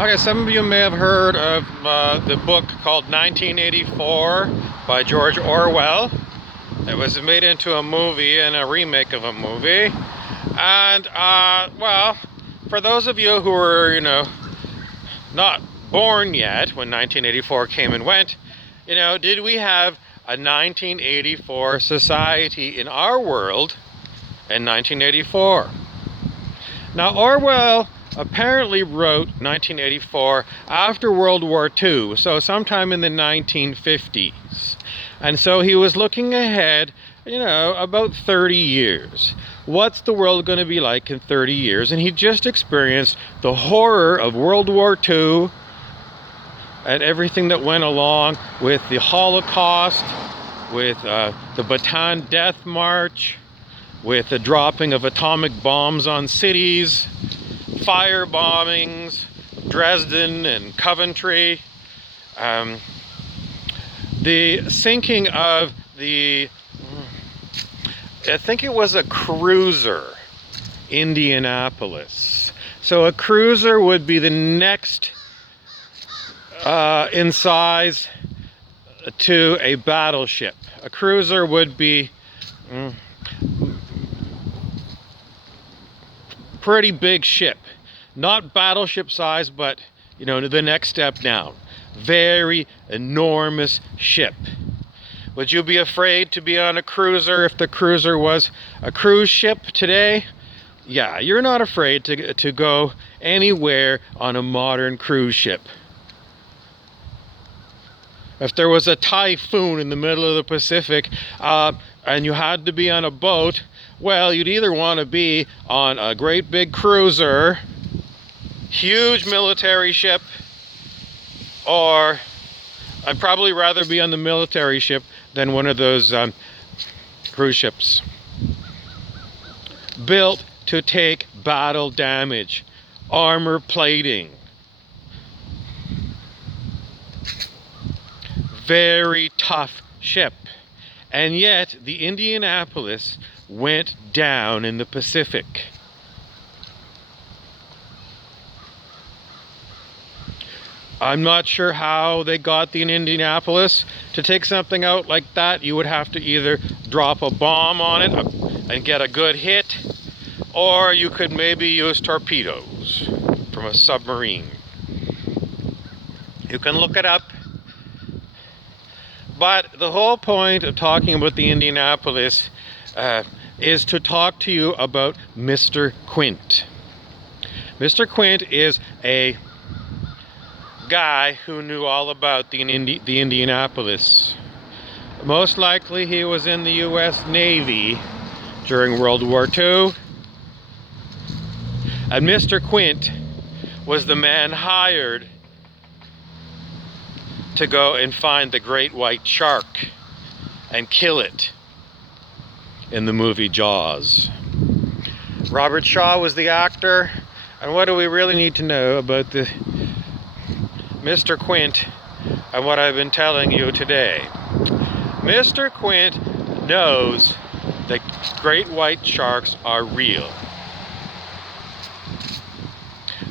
Okay, some of you may have heard of the book called 1984 by George Orwell. It was made into a movie and a remake of a movie. And, well, for those of you who were, not born yet when 1984 came and went, did we have a 1984 society in our world in 1984? Now, Orwell apparently wrote 1984 after World War II, so sometime in the 1950s. And so he was looking ahead, about 30 years. What's the world going to be like in 30 years? And he just experienced the horror of World War II and everything that went along with the Holocaust, with the Bataan Death March, with the dropping of atomic bombs on cities, fire bombings, Dresden and Coventry, the sinking of I think it was a cruiser, Indianapolis. So a cruiser would be the next in size to a battleship. A cruiser would be pretty big ship, not battleship size, but the next step down. Very enormous ship. Would you be afraid to be on a cruiser if the cruiser was a cruise ship today? Yeah, you're not afraid to go anywhere on a modern cruise ship. If there was a typhoon in the middle of the Pacific and you had to be on a boat, well, you'd either want to be on a great big cruiser, huge military ship, or I'd probably rather be on the military ship than one of those cruise ships. Built to take battle damage, armor plating. Very tough ship. And yet the Indianapolis went down in the Pacific. I'm not sure how they got the Indianapolis. To take something out like that, you would have to either drop a bomb on it and get a good hit, or you could maybe use torpedoes from a submarine. You can look it up. But the whole point of talking about the Indianapolis is to talk to you about Mr. Quint. Mr. Quint is a guy who knew all about the Indianapolis. Most likely he was in the U.S. Navy during World War II. And Mr. Quint was the man hired to go and find the great white shark and kill it in the movie Jaws. Robert Shaw was the actor. And what do we really need to know about the Mr. Quint and what I've been telling you today? Mr. Quint knows that great white sharks are real.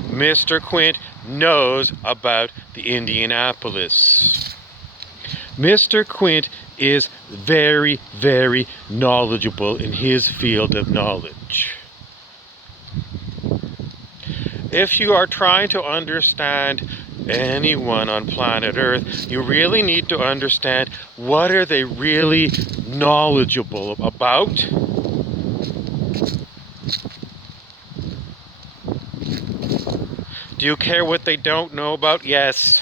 Mr. Quint knows about the Indianapolis. Mr. Quint is very, very knowledgeable in his field of knowledge. If you are trying to understand anyone on planet Earth, you really need to understand what are they really knowledgeable about. Do you care what they don't know about? Yes,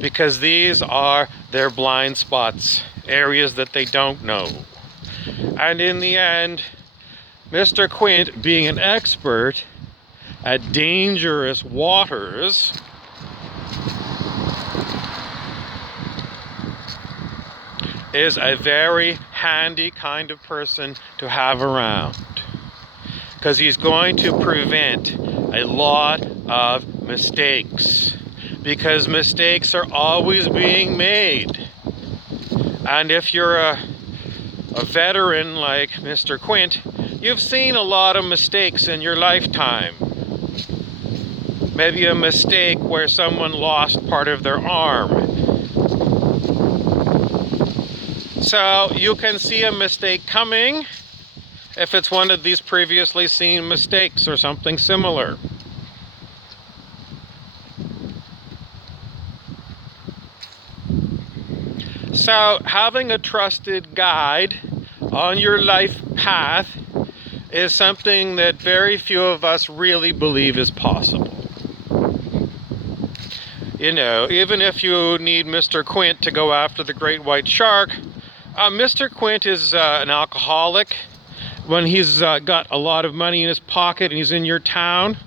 because these are their blind spots, areas that they don't know. And in the end, Mr. Quint, being an expert at dangerous waters, is a very handy kind of person to have around, because he's going to prevent a lot of mistakes, because mistakes are always being made. And if you're a veteran like Mr. Quint, you've seen a lot of mistakes in your lifetime. maybe a mistake where someone lost part of their arm. So you can see a mistake coming if it's one of these previously seen mistakes or something similar. So having a trusted guide on your life path is something that very few of us really believe is possible. You know, even if you need Mr. Quint to go after the great white shark, Mr. Quint is an alcoholic. When he's got a lot of money in his pocket and he's in your town,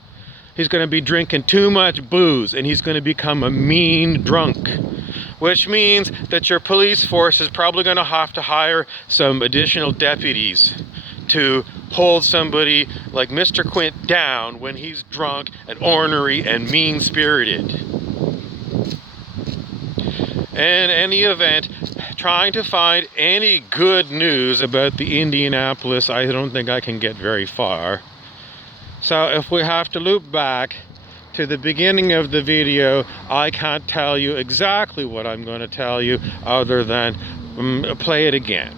he's going to be drinking too much booze and he's going to become a mean drunk. Which means that your police force is probably going to have to hire some additional deputies to hold somebody like Mr. Quint down when he's drunk and ornery and mean-spirited. In any event, trying to find any good news about the Indianapolis, I don't think I can get very far. So if we have to loop back to the beginning of the video, I can't tell you exactly what I'm going to tell you other than play it again.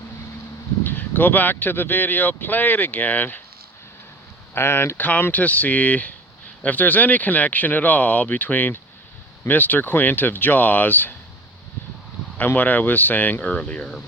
Go back to the video, play it again, and come to see if there's any connection at all between Mr. Quint of Jaws and what I was saying earlier.